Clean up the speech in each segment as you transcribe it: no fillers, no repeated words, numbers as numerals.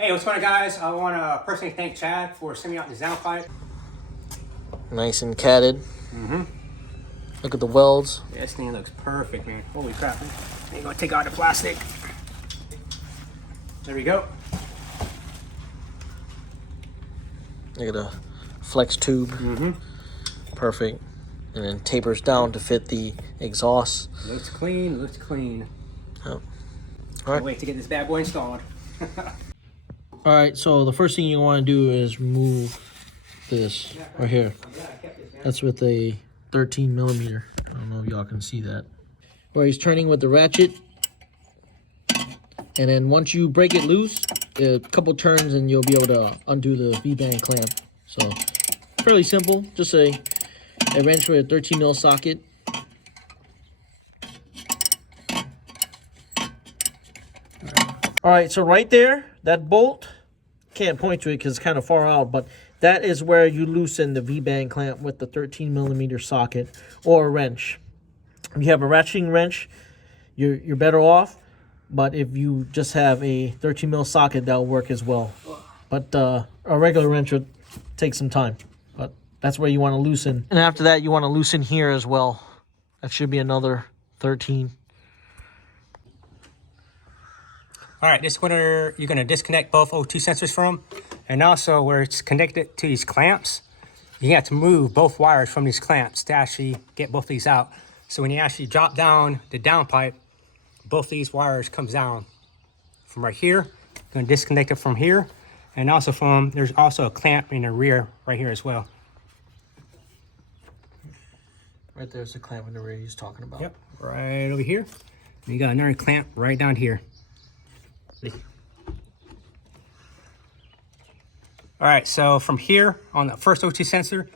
Hey, what's going on, guys? I want to personally thank Chad for sending me out this downpipe. Nice and catted. Mm-hmm. Look at the welds. Yeah, this thing looks perfect, man. Holy crap. I'm going to take out the plastic. There we go. Look at the flex tube. Mm-hmm. Perfect. And then tapers down to fit the exhaust. Looks clean, looks clean. Yep. Can't wait to get this bad boy installed. All right, so the first thing you want to do is remove this right here. That's with a 13 millimeter. I don't know if y'all can see that. Where he's turning with the ratchet. And then once you break it loose, a couple turns and you'll be able to undo the V-band clamp. So fairly simple, just a wrench with a 13 mil socket. All right, so right there, that bolt, can't point to it because it's kind of far out, but that is where you loosen the V-band clamp with the 13 millimeter socket or a wrench. If you have a ratcheting wrench, you're better off, but if you just have a 13 mil socket, that'll work as well. But a regular wrench would take some time, but that's where you want to loosen. And after that, you want to loosen here as well. That should be another 13. All right, this is where you're going to disconnect both O2 sensors from. And also where it's connected to these clamps, you have to move both wires from these clamps to actually get both these out. So when you actually drop down the downpipe, both these wires comes down from right here. You're going to disconnect it from here. And also there's also a clamp in the rear right here as well. Right there's the clamp in the rear he's talking about. Yep, right over here. And you got another clamp right down here. All right, so from here on the first O2 sensor,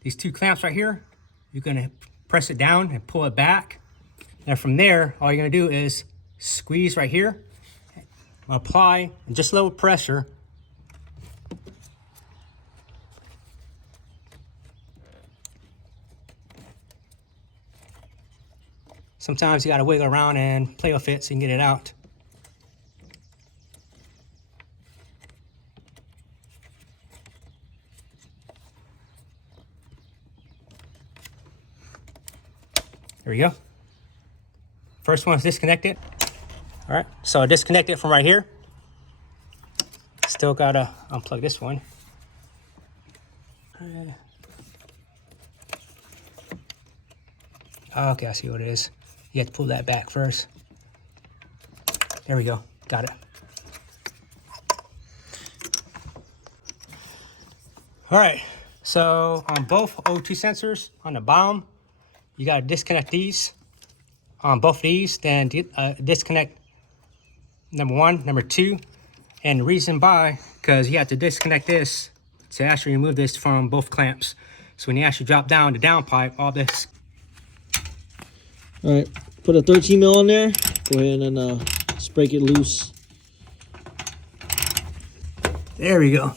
these two clamps right here, you're gonna press it down and pull it back. And from there, all you're gonna do is squeeze right here, apply just a little pressure. Sometimes you gotta wiggle around and play with it so you can get it out. There we go. First one's disconnected. All right, so disconnect it from right here. Still gotta unplug this one. Okay, I see what it is. You have to pull that back first. There we go, got it. All right, so on both O2 sensors on the bottom, you gotta disconnect these on both of these, then disconnect number one, number two. And the reason why, because you have to disconnect this to actually remove this from both clamps. So when you actually drop down the downpipe, all this. All right, put a 13 mil on there. Go ahead and just break it loose. There we go.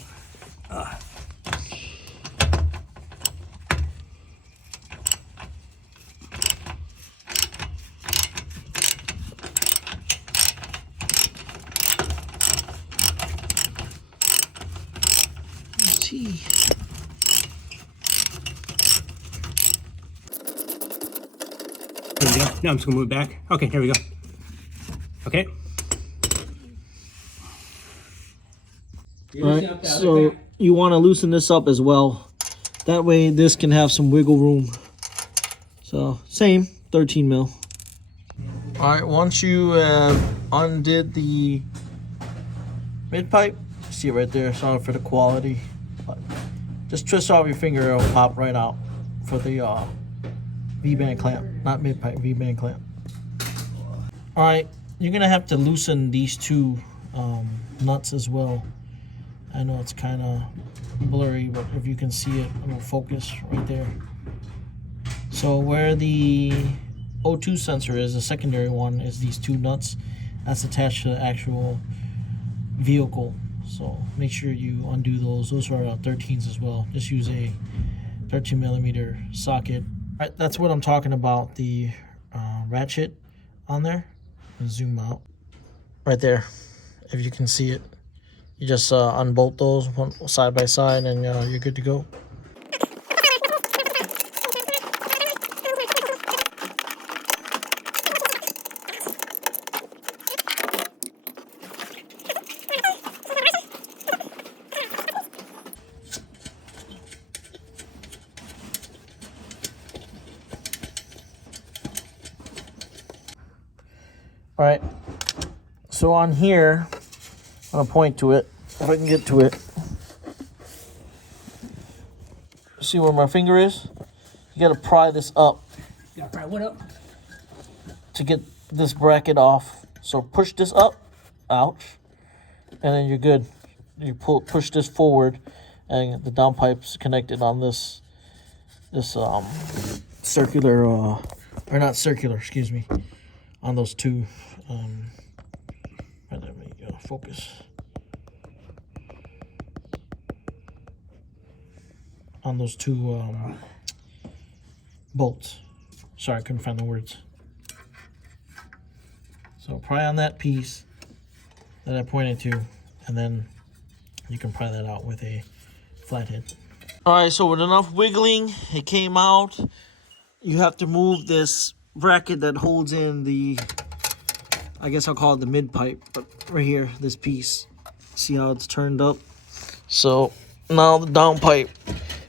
There we go. Now I'm just gonna move it back. Okay, here we go. Okay. All right, so you want to loosen this up as well. That way this can have some wiggle room. So same, 13 mil. All right, once you undid the mid pipe, see it right there, sorry for the quality. But just twist off your finger, it'll pop right out for the V-band clamp, not mid pipe, V-band clamp. All right, you're gonna have to loosen these two nuts as well. I know it's kind of blurry, but if you can see it, it'll focus right there. So where the O2 sensor is, the secondary one, is these two nuts. That's attached to the actual vehicle. So make sure you undo those. Those are 13s as well. Just use a 13 millimeter socket. Right, that's what I'm talking about, the ratchet on there. And zoom out. Right there, if you can see it. You just unbolt those one side by side, and you're good to go. All right, so on here, I'm gonna point to it, if I can get to it. See where my finger is? You gotta pry this up. You gotta pry what up? To get this bracket off. So push this up, ouch, and then you're good. You push this forward, and the downpipe's connected on this circular, or not circular, excuse me, on those two. Let me go focus on those two bolts. Sorry, I couldn't find the words. So pry on that piece that I pointed to, and then you can pry that out with a flathead. All right, so with enough wiggling, it came out. You have to move this bracket that holds in the, I guess I'll call it the mid pipe, but right here, this piece. See how it's turned up? So now the downpipe,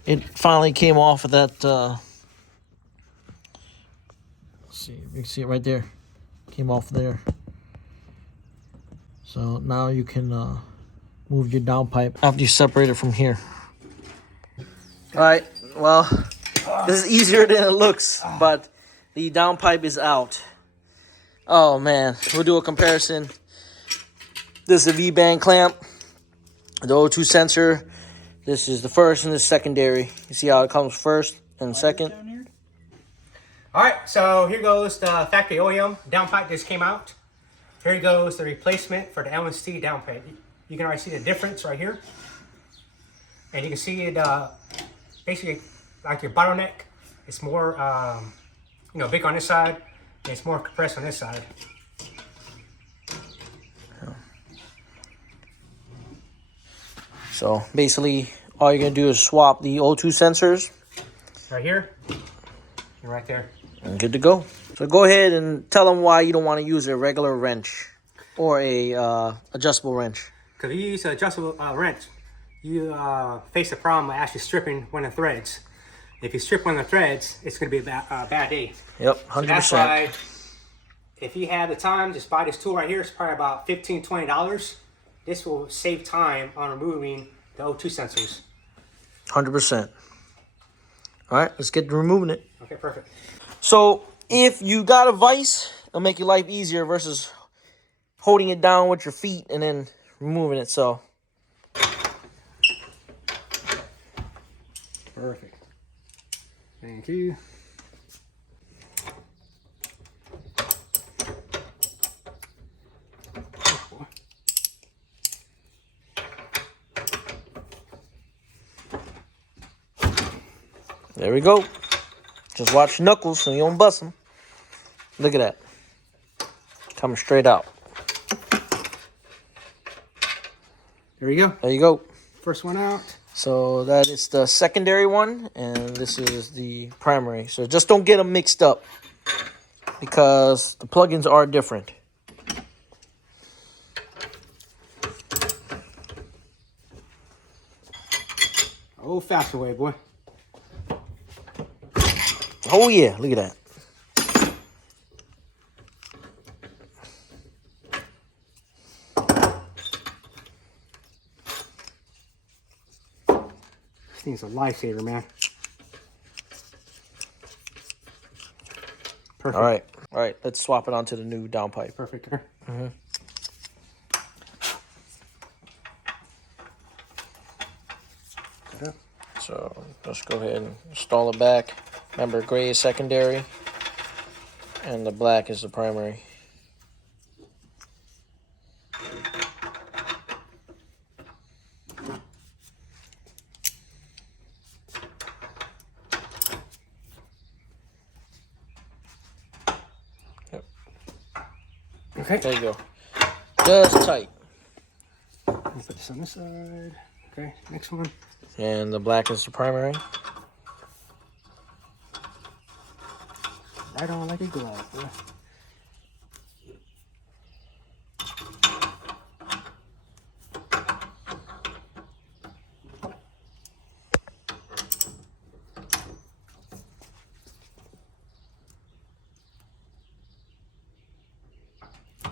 it finally came off of that, let's see, you can see it right there. Came off there. So now you can move your downpipe after you separate it from here. Alright, well, this is easier than it looks, but the downpipe is out. Oh man, we'll do a comparison. This is a V-band clamp, the O2 sensor. This is the first and the secondary. You see how it comes first and second? Alright, so here goes the factory OEM downpipe just came out. Here goes the replacement for the MST downpipe. You can already see the difference right here. And you can see it basically like your bottleneck. It's more big on this side, and it's more compressed on this side. So basically all you're gonna do is swap the O2 sensors. Right here and right there. And good to go. So go ahead and tell them why you don't want to use a regular wrench or a adjustable wrench. Because if you use an adjustable wrench, you face the problem of actually stripping one of the threads. If you strip one of the threads, it's going to be a bad day. Yep, 100%. So that's why, if you have the time, just buy this tool right here. It's probably about $15, $20. This will save time on removing the O2 sensors. 100%. All right, let's get to removing it. Okay, perfect. So if you got a vise, it'll make your life easier versus holding it down with your feet and then removing it. So perfect. Thank you. there we go. Just watch your knuckles so you don't bust them. Look at that. Coming straight out. There you go. There you go. First one out. So that is the secondary one, and this is the primary. So just don't get them mixed up because the plugins are different. Old fashioned way, boy. Oh yeah, look at that. This thing's a lifesaver, man. Perfect. All right. Let's swap it onto the new downpipe. Perfect. Mm-hmm. So let's go ahead and install it back. Remember, gray is secondary, and the black is the primary. Okay. There you go. Just tight. Put Just on this side. Okay, next one. And the black is the primary. Right on like a glove, boy.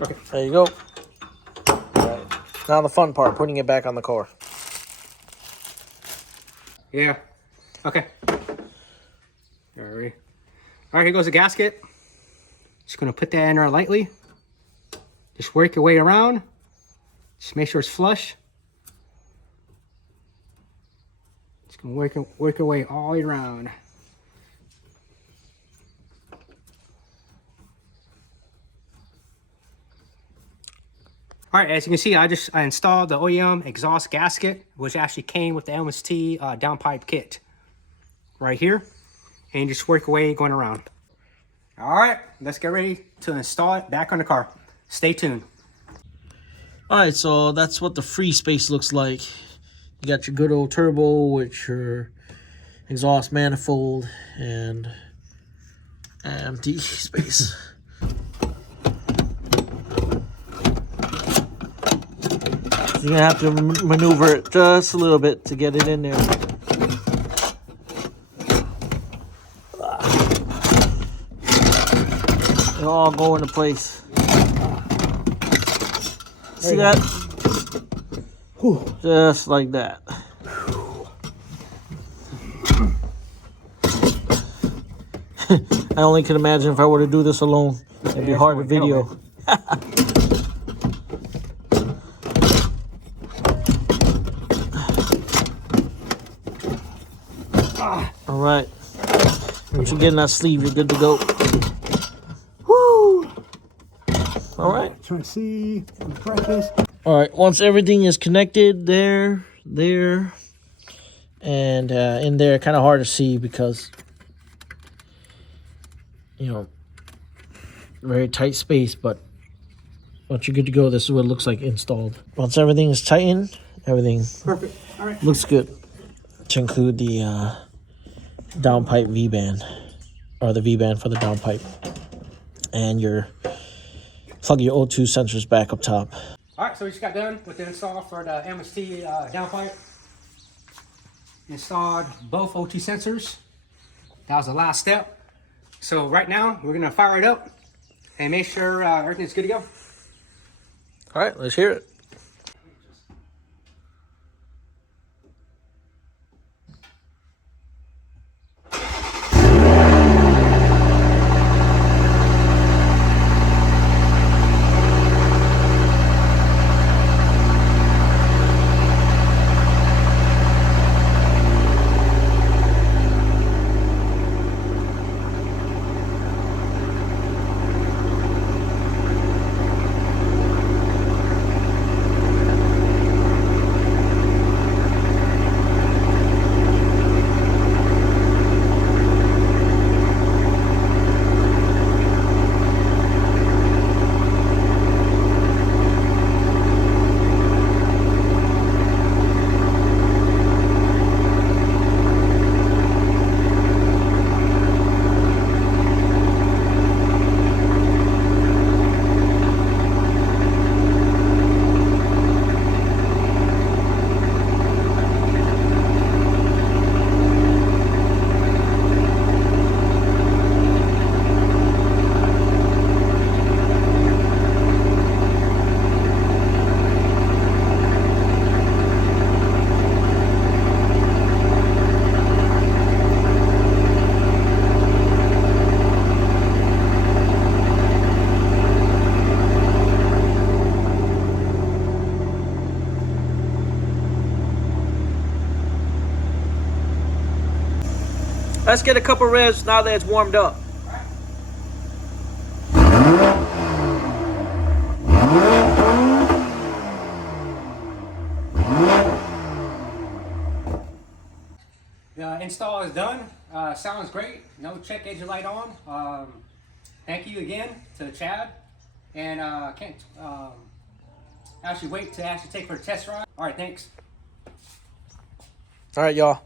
Okay. There you go. All right. Now the fun part, putting it back on the car. Yeah. Okay. All right, here goes the gasket. Just gonna put that in there lightly. Just work your way around. Just make sure it's flush. Just gonna work your way all the way around. All right, as you can see, I installed the OEM exhaust gasket, which actually came with the MST Downpipe kit right here. And just work your way going around. All right, let's get ready to install it back on the car. Stay tuned. All right, so that's what the free space looks like. You got your good old turbo with your exhaust manifold and empty space. So you're gonna have to maneuver it just a little bit to get it in there. It'll all go into place. See that? Whew. Just like that. I only can imagine if I were to do this alone. It'd be hard to video. All right. Once you get in that sleeve, you're good to go. Woo! All right. Trying to see some practice. All right. Once everything is connected, there, and in there, kind of hard to see because, you know, very tight space. But once you're good to go, this is what it looks like installed. Once everything is tightened, everything Perfect. All right. looks good. To include the downpipe V-band, or the V-band for the downpipe, and plug your O2 sensors back up top. All right, so we just got done with the install for the MST downpipe. Installed both O2 sensors. That was the last step. So right now we're gonna fire it up and make sure everything's good to go. All right, let's hear it. Let's get a couple revs now that it's warmed up. The install is done. Sounds great. No check engine light on. Thank you again to Chad and actually wait to actually take for a test run. All right, thanks. All right, y'all.